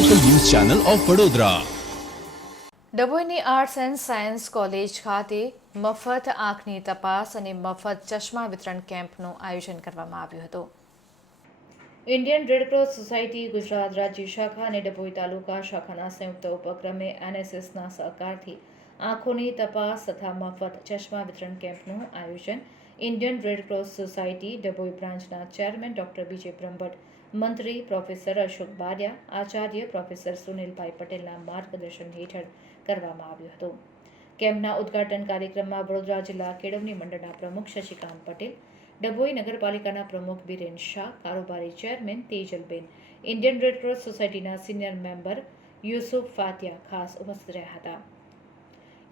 Channel of Vadodara ડભોઈની arts and science college ખાતે મફત આંખની તપાસ અને મફત ચશ્મા વિતરણ કેમ્પનું આયોજન કરવામાં આવ્યું હતું. ઇન્ડિયન રેડક્રોસ સોસાયટી ગુજરાત રાજ્ય શાખા અને ડભોઈ તાલુકા શાખાના સંયુક્ત ઉપક્રમે એનએસએસના સહકારથી આંખોની તપાસ તથા મફત ચશ્મા વિતરણ કેમ્પનું આયોજન ઇન્ડિયન રેડક્રોસ સોસાયટી ડભોઈ બ્રાન્ચના ચેરમેન ડોક્ટર બીજે બ્રહ્મભટ્ટ મંત્રી પ્રોફેસર અશોક બારિયા, આચાર્ય પ્રોફેસર સુનિલભાઈ પટેલના માર્ગદર્શન હેઠળ કરવામાં આવ્યું હતું. કેમ્પના ઉદ્ઘાટન કાર્યક્રમમાં વડોદરા જિલ્લા કેળવણી મંડળના પ્રમુખ શશિકાંત પટેલ, ડભોઈ નગરપાલિકાના પ્રમુખ બિરેન શાહ, કારોબારી chairman Tejalben, Indian red cross સોસાયટીના સિનિયર મેમ્બર યુસુફ ફાતિયા ખાસ ઉપસ્થિત રહ્યા હતા.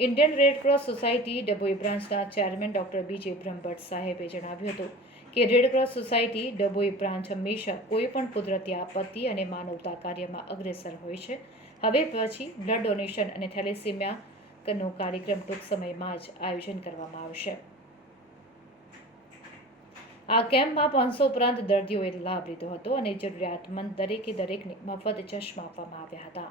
ઇન્ડિયન રેડક્રોસ સોસાયટી ડભોઈ બ્રાન્ચના ચેરમેન ડોક્ટર બીજે બ્રહ્મભટ્ટ સાહેબે જણાવ્યું હતું કે રેડક્રોસ સોસાયટી ડભોઈ બ્રાન્ચ હંમેશા કોઈપણ કુદરતી આપત્તિ અને માનવતા કાર્યમાં અગ્રેસર હોય છે. હવે પછી બ્લડ ડોનેશન અને થેલેસીમિયાનો કાર્યક્રમ ટૂંક સમયમાં જ આયોજન કરવામાં આવશે. આ કેમ્પમાં પાંચસો ઉપરાંત દર્દીઓએ લાભ લીધો હતો અને જરૂરિયાતમંદ દરેકે દરેકને મફત ચશ્મા આપવામાં આવ્યા હતા.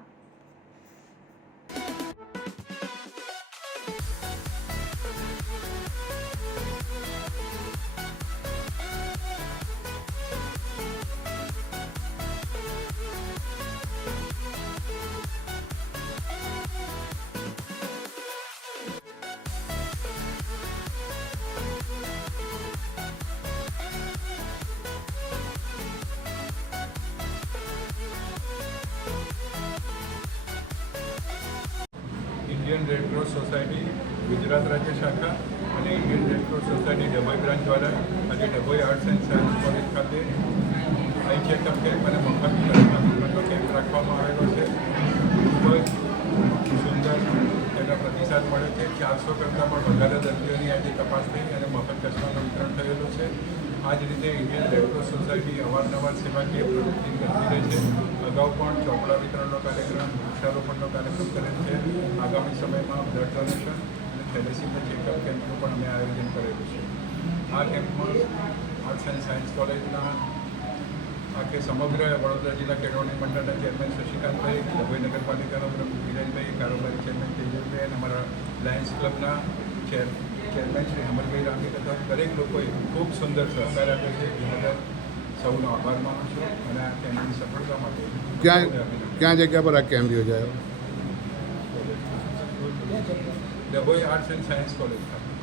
ઇન્ડિયન રેડક્રોસ સોસાયટી ગુજરાત રાજ્ય શાખા અને Indian red cross society Dabhoi branch દ્વારા આજે Dabhoi arts and science college ખાતે આઈ ચેકઅપ કેમ્પ અને મફત ચશ્માનો કેમ્પ રાખવામાં આવેલો છે. ખૂબ જ સુંદર તેનો પ્રતિસાદ મળ્યો છે. ચારસો કરતાં પણ વધારે દર્દીઓની આજે તપાસ થઈ અને મફત કચરાનું વિતરણ થયેલું છે. આ જ રીતે ઇન્ડિયન રેડક્રોસ સોસાયટી અવારનવાર સેવાકીય પ્રવૃત્તિ અગાઉ પણ ચોપડા વિતરણનો કાર્યક્રમ, વૃક્ષારોપણનો કાર્યક્રમ કરેલ છે. આગામી સમયમાં બ્લડ ડોનેશન અને થેલેસીમિયા ચેકઅપ કેમ્પનું પણ અમે આયોજન કરેલું છે. આ કેમ્પમાં આર્ટ્સ એન્ડ સાયન્સ કોલેજના આખે સમગ્ર વડોદરા જિલ્લા કેળવણી મંડળના ચેરમેન શશિકાંતભાઈ ડભોઈ નગરપાલિકાના પ્રમુખ વિરેનભાઈ, કારોબારી ચેરમેન તેજલભાઈ અને અમારા લાયન્સ ક્લબના ચેર, ચેરમેન શ્રી અમરભાઈ રામી તથા દરેક લોકોએ ખૂબ સુંદર સહકાર આપ્યો છે. બદલ સૌનો આભાર માનું છું અને આ કેમ્પની સફળતા માટે ક્યાં ક્યાં જગ્યા પર આ કેમ્પ યોજાયો? Dabhoi arts and science college ખાતે.